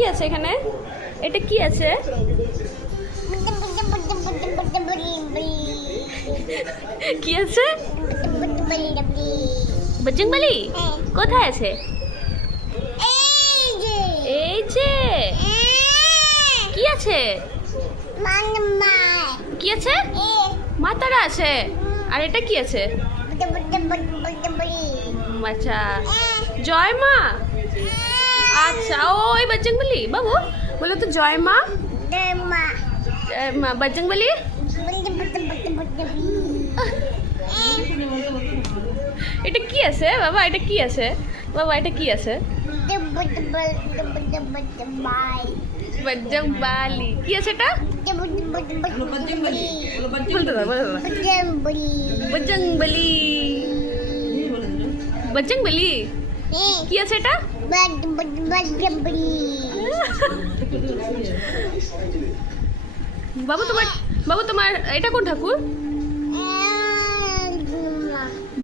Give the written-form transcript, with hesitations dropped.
কি আছে এখানে? এটা কি আছে? কি আছে? বজরংবলী কোথায় আছে? এই যে কি আছে? কি আছে? মাতারা আছে। আর এটা কি আছে? আচ্ছা, জয় মা। আচ্ছা, ওই বজরংবলী বাবু বলো তো, জয় মা। বজরংবলী এটা কি আছে বাবা? এটা কি আছে বাবা? এটা কি আছে? বজরংবলী কি আছে এটা? বলতে দাও, বলতে দাও। বজরংবলী বজরংবলী কি আছে এটা? বাবু তোমার এটা কোন ঠাকুর?